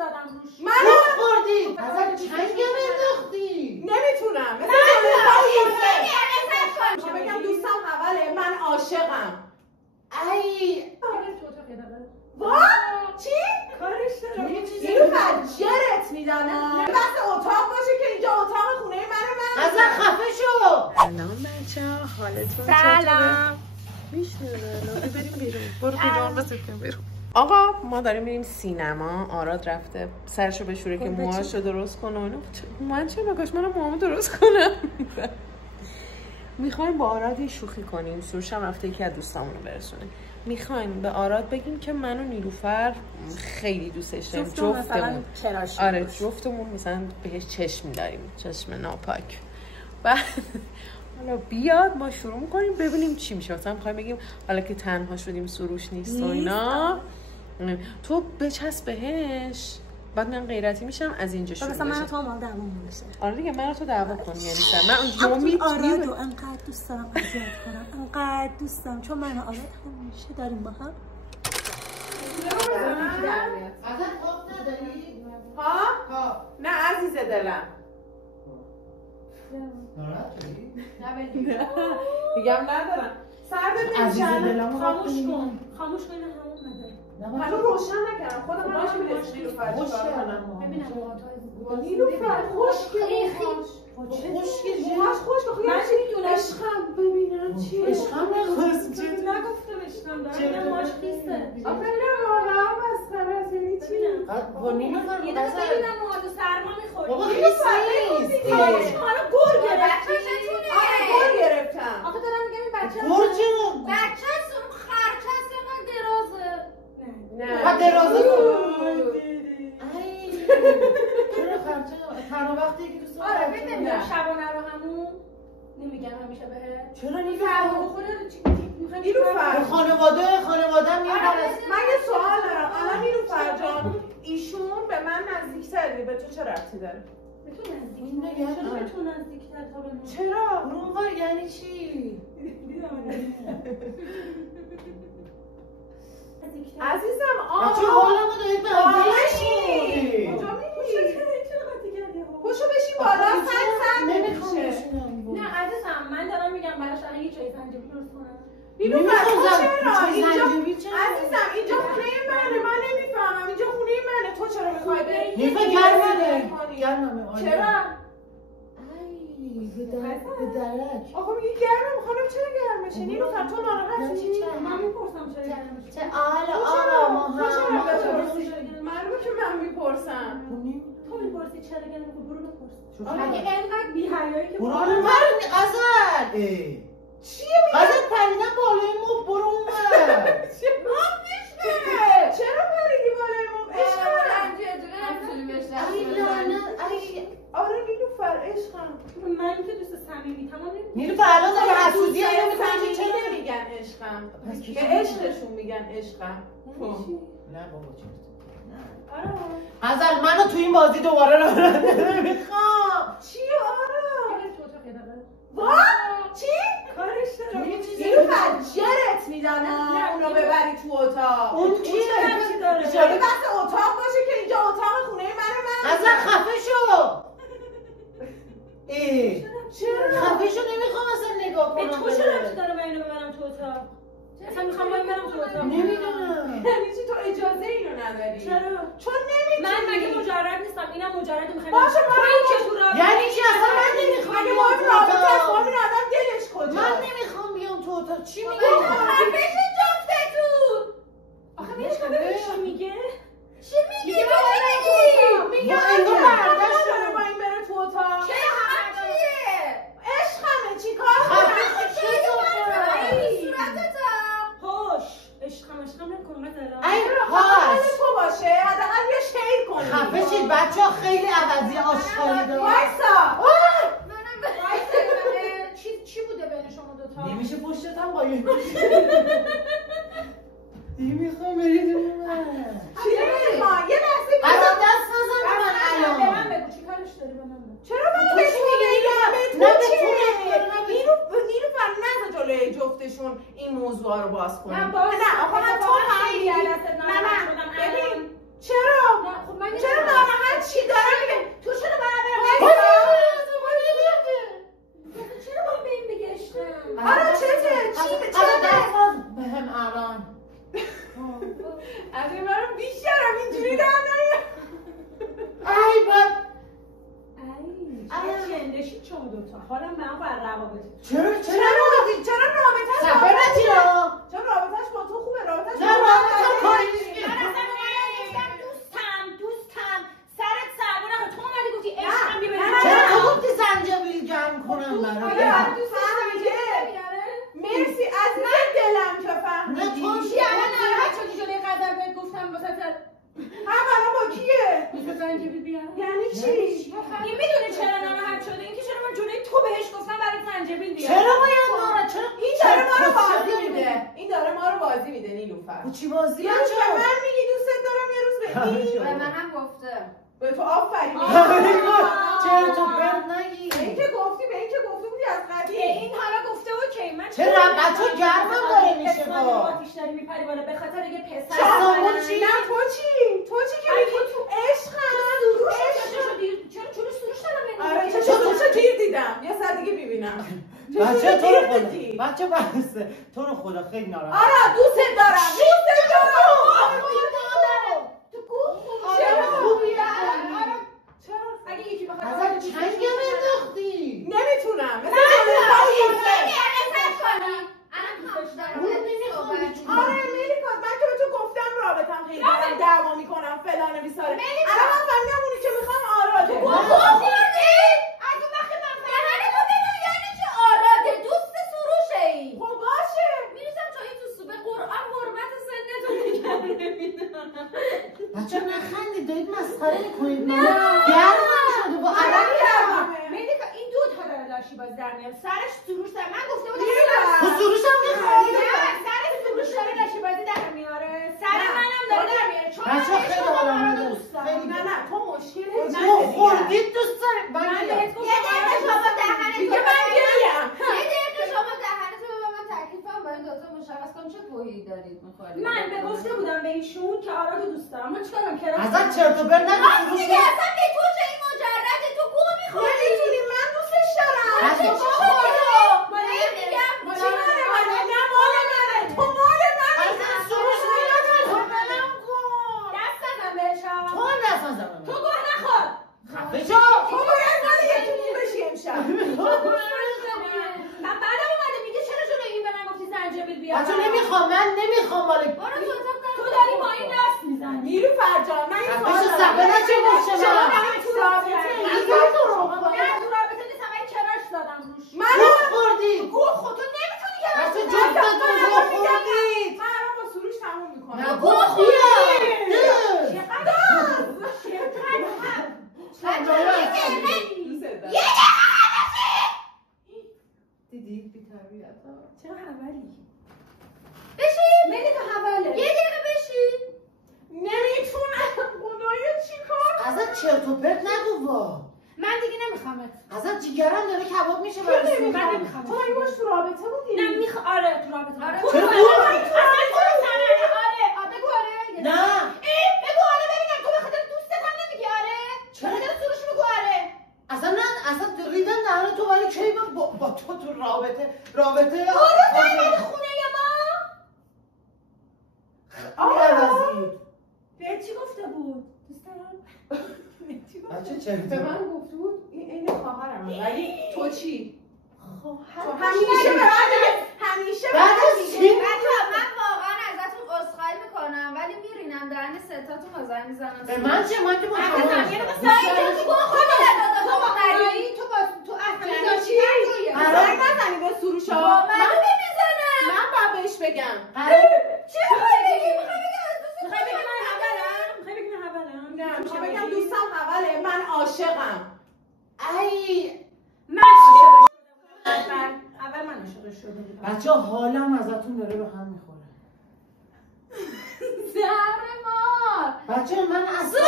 زدم روش. من خوردی. ازت چنگم انداختی. نمیتونم. مثلا بگم دوستم حواله من عاشقم. ای وا چی؟ کارش دارم. اینو جرت میدانم. بس اتاق باشه که اینجا اتاق خونه من. ازت خفه شو. سلام بچه‌ها، حالتون چطوره؟ سلام. میشنوه بریم بیرون. برو بیرون بسکن بیرون. آقا ما داریم میریم سینما. آراد رفته سرشو بشوره که موهاشو درست کنه. من چه نگاش منم موهامو درست کنم. میخوایم با آراد یه شوخی کنیم. سروش هم رفته یکی از دوستامونو برسونه. میخوایم به آراد بگیم که من و نیلوفر خیلی دوستش داریم. جفتمون. آره جفتمون مثلا بهش چشم داریم. چشم ناپاک. و حالا بیاد ما شروع میکنیم ببینیم چی میشه. مثلا میخوایم بگیم حالا که تنها شدیم سروش نیست و اینا تو بچسب بهش بعد من غیرتی میشم از اینجا شروع بشه. مثلا من تو هم دعوامون بشه. آره دیگه من تو دعوا کن یعنی من اونجا آرادو انقدر دوست دارم اذیت کنم. انقدر دوست دارم چون من و آراد همیشه داریم با هم. ازت خواب نداری؟ ها؟ نه عزیز دلم. ناراحت شدی؟ میگم ندارم. سردت نمیشن. خاموش کن. خاموش کن اینو همون نده. هنو روشن نکردم خودم باشه میرسیم نیلوفر چیکار کنم. ببینم نیلوفر خوشگل موهاش خوش بخواه من چی میدونم عشقم ببینم چی عشقم نخواست نگفتم عشقم دارم میگم ماش خیسته آخه نه واقعا مسخره است یعنی چی با نیلوفر یه دفعه ببینم موهاتو سرما میخوری بابا نیلوفر خاموش کن حالا گل گرفتی گل گرفتم آخه دارم میگم این بچه گرچمون بچه هست اون خرچه هست یا من درازه نه درازه چرا خرچه تنها وقتی که دوست آره ببین شبانه رو همون نمیگم همیشه بهت چرا نیلوفر نیلوفر خانواده میاد من یه سوال دارم الان نیلوفر جان ایشون به من نزدیک‌تره به تو چه ربطی داره به تو نزدیک چرا به تو نزدیک‌تر تا به من چرا اونور یعنی چی عزیزم چه حالمو دارید به هم بشین کجا میری پشو بشین بالا سنگ نمیخوام میشه بشینم نه عزیزم من دارم میگم براش الان یه چای زنجبیل درست کنم نیلوفر چرا اینجا زنجبیل عزیزم اینجا خونه منه من نمیفهمم اینجا خونه منه تو چرا میخوای بری نیلوفر گرمه چرا به درک آخه میگه گرمه خانم چرا گرمه چه نیلوفر تو ناراحتی من میپرسم چرا گرمه چه آلا ما معلومه که من میپرسم تو میپرسی چرا گرمه برو بپرس آره. اگه اینقدر بی‌حیایی که برو اونور غزل چیه غزل پریدن بالای مبل برو اونور چرا پریدی بالای مبل آره نیلوفر عشقم من که دوست صمیمی تمام نیلوفر الان داره حسودی اینو می‌کنی چرا نمیگن عشقم به عشقشون میگن عشقم نه بابا غزل منو تو این بازی دوباره نمیخوام چیه آره وا چی؟ کارش دارم نیلوفر جرت میدانم اونو ببری تو اتاق اون چیه؟ شده بس اتاق باشه که اینجا اتاق خونه من غزل خفه شو چرا؟ خفه شو نمیخوام اصلا نگاه کنم تو چرا ربطی داره من اینو ببرم تو اتاق؟ اصلا میخوام باید برم تو اتاق نمیدونم یعنی چی تو اجازه اینو نداری؟ چرا؟ چون نمیتونی من مگه مجرد نیستم اینم مجرده میخوام باشه یعنی چی اصلا من نمیخوام مگه بیام مهم تو رابطه است اتاق مهم آدم دلش کجاست من نمیخوام بیام تو اتاق چی میگی؟ بشه جفتتون آخه میشه ببین چی میگه؟ چی میگه میگه انگار برداشت داره با این بره تو اتاق چه حقیه عشقمه چی کار کنم هوش عشقم نکن مثلا ای حال هاش تو باشه حداقل یه شیر کنی خفه شید بچه ها خیلی عوضی آشغالی داره وایسا چی بوده بین شما دوتا؟ نمیشه پشتت هم قایم نمیخوام برید اونور چی نمیخوام یه لحظه غزل دست نزن به من الان به من بگو چی کارش داری به من بگو چرا من بهش میگه نیلوفر نذار جلوی جفتشون این موضوع رو باز کنیم نه آخه من تو خیلی علتت نه ببین چرا خب من چرا روابط. چرا رابطه‌اش با تو خوبه؟ رابطه‌اش نه رابطه کاری من اصلا گفتم دوستم سرت سربونه تو اومدی گفتی عشقم بیا بریم. چرا تو گفتی زنجبیل جمع کنم برای مرسی از من دلم که نه تو چی الان ناراحت شدی جلوی قدر بهت گفتم واسه هم الان با کیه؟ میخواد زنجبیل بیارم. یعنی چی؟ این میدونه چرا ناراحت شده؟ اینکه چرا من جلوی تو بهش گفتم برای زنجبیل بیارم. چرا باید ناراحت چرا این داره ما رو بازی میده. این داره ما رو بازی میده نیلوفر. چی بازی یا به من میگی دوست دارم یه روز بگی. به منم گفته. به تو آفرین. چرا تو برد نگی به این که گفتی بودی از قدیم. این حالا گفته اوکی من چرا بچه گرمم داره میشه با آتیش داری میپری بالا به خاطر یه پسر. چی؟ نه تو چی که میگی تو عشقم؟ چرا جلو سروش دارم آره چه تیر دیدم. یه سر دیگه ببینم. بچه تو رو خدا خیلی ناراحت. آره دوست دارم. اگه یکی بخواد ازت چنگ انداختی نمیتونم. آره ملیکا من که به تو گفتم رابطم خیلی دارم دعوا میکنم فلان بیساره. الان من فهمیدم اونی که میخوام آراده. از اون وقتی من فرهنه تو بگو یعنی که آراده دوست سروشه ای. خب باشه. میریزم جایی تو سو به قرآن حرمت سنتو نگه نمیدونم. بچه نخندید دارید مسخره میکنید گرم نشده با عرق ملیکا این دو تا داره لاشی باز در میاد سرش سروش داره من گفته بودم تو سروش هم میخوایی سر سروش داره لاشی بازی در میاره سر منم داره در میاره چون بچه خیلی آرام دوست نه تو مشکل تو خوردید دوست داره من بهت گفتم یه دقیقه شما دهنتو دیگه من گریم. یه دقیقه شما دهنتو به من تکلیفم با این دوتا مشخص کنم چه گویی دارید میخورید. من به گفته بودم به ایشون که آراد دوست دارم من چیکارم کردم ازت چرت و پرت نگو راست میگه اصلا به تو چه این مجرده تو گو میخوری. نمیتونی من دوستش دارم. بچه چی چی تو مال منه. اصلا سروش میادن تو بلم کن دست نزن بهش تو نفذم تو گوه نخور خفه شو تو باید من یکی مو بشی امشب. من بعدم اومده میگه چرا جلوی این به من گفتی زنجبیل بیار بچه من نمیخوام مال تو داری با این دست میزنی نیلوفر جان من این خفه شو سبه نچه باشه شما من همین تو رابطه نه تو رابطه نیست همه کراش دادم روش گوه خوردی گوه خود تو نمیتونی که بچه جفتتون گوه خوردید من الان با سروش تموم میکنم. نه گوه خوردید دیدی بی تربیت چرا حوالی بشین ملیکا حواله یه دقیقه بشین. نمیتونم خدایا چیکار ازت چرت و پرت نگو وا من دیگه نمیخوامت ازت جیگرم داره کباب میشه برای سروش. من نمیخوام تو این باش تو رابطه بودی؟ نه آره تو رابطه آره چرا آره بگو آره نه بگو آره ببینم تو بخاطر دوستت هم نمیگی آره چرا بخاطر سروش میگو آره اصلا ریدن دهن تو ولی کی با تو رابطه خونه یا ما بهت چی گفته بود؟ دوست دارم بچه چرت به من گفته بود این عین خواهرمه ولی تو چی؟ خواهر همیشه بعد از چی؟ بچه‌ها من واقعا ازتون عذرخواهی میکنم ولی میرینم دهن ستاتون رو زنگ میزنم. به من چه من که با تو چی؟ زنگ نزنی به سروش ها. من باید بهش بگم. چی میخوای بگی؟ میخوای بگی من حولم؟ نه میخوام بگم دوستم حوله من عاشقم. ای من عاشق شدم اول من عاشق شده بودم بچه حالم ازتون داره به هم میخوره زهر مار بچه من اصلا